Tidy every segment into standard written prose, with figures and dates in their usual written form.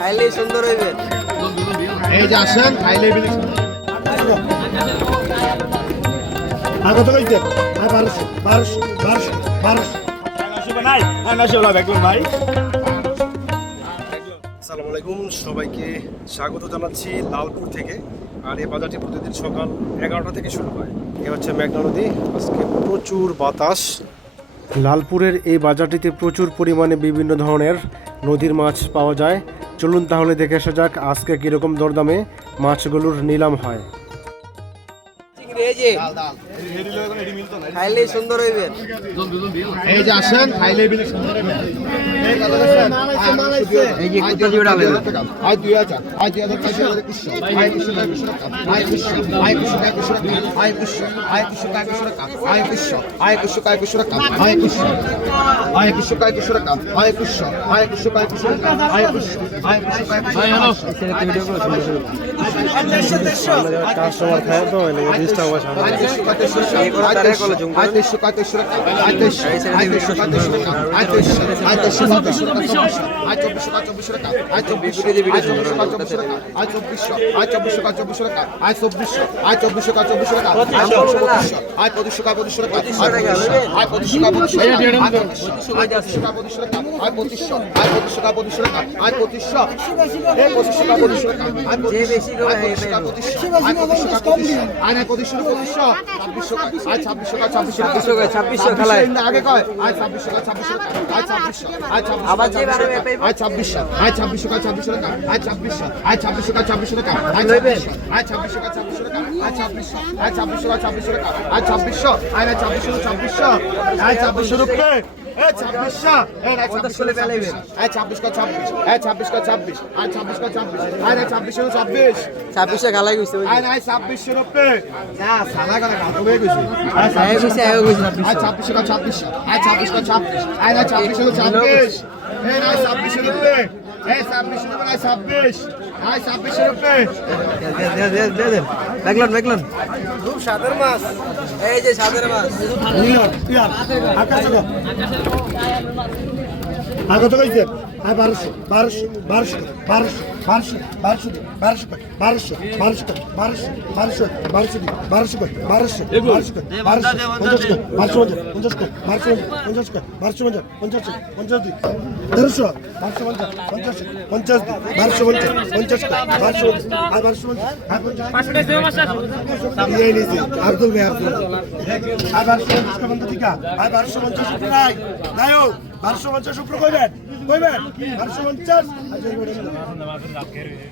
খাইলে সুন্দর হইবে। এই যে আসেন খাইলে বিলি আগত কইতে আর 1200 নাই না শিবলা বেগুন ভাই। আসসালামু আলাইকুম, সবাইকে স্বাগত জানাচ্ছি লালপুর থেকে। আর এই বাজারটি প্রতিদিন সকাল 11টা থেকে শুরু হয়। এ হচ্ছে মেঘনা নদী। আজকে প্রচুর বাতাস। লালপুরের এই বাজারটিতে প্রচুর পরিমাণে বিভিন্ন ধরনের নদীর মাছ পাওয়া যায়। চলুন তাহলে দেখে আসা যাক আজকে কীরকম দরদামে মাছগুলোর নিলাম হয়। খাইলে সুন্দর হইবে। এই যে আসেন খাইলে বিলি সুন্দর হবে। এই যে কুত্তা জিওড়া হবে। I 2000 I 2000 I 200 I 200 I 200 I 200 I 200 I 200 I 200 I 200 I 200 I 200 I 200 I 200 I 200 I 200 I 200 I 200 I 200 customer খায় তো এলে ডিস্টার্ব হয় সামনে। দেখলেন খুব সাদের মাছ। এই যে সাদের মাছ আগত কইছে আই 1200 1200 1200 1200 1200 1200 1200 1200 1200 1200 আব্দুল ভাই আব্দুল আই 1250 টাকা আই 1250 নাই নাইও 1250 উপরে কইবেন 1250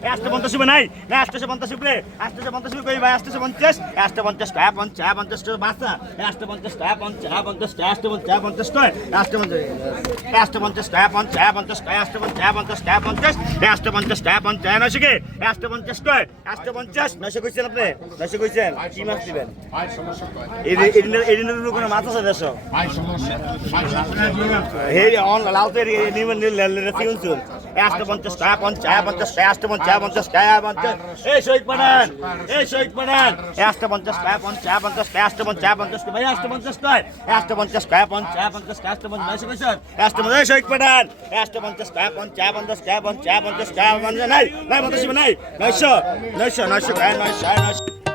850 নাই না 850 উপরে 850 কই ভাই 850 850 টাকা 50 টাকা বাসা 850 টাকা 50 টাকা 850 টাকা 850 টাকা 50 টাকা 850 টাকা 850 টাকা 50 900 কি 850 কই 850 900 কইছেন আপনি 900 কইছেন কি মাছ দিবেন এদিনের কোনো মাছ আছে দেশো এই অন লাউতে নিমন রেসিউন চল 850 টাকা 50 টাকা 850 টাকা 50 এই শহীদ পাঠান 850 টাকা 50 টাকা 850 ভাই 850 টাকা 850 টাকা 50 টাকা 850 কইছেন 850 শহীদ পাঠান 850 টাকা 50 টাকা 50 টাকা নাই 50 নাই 900 900 900 900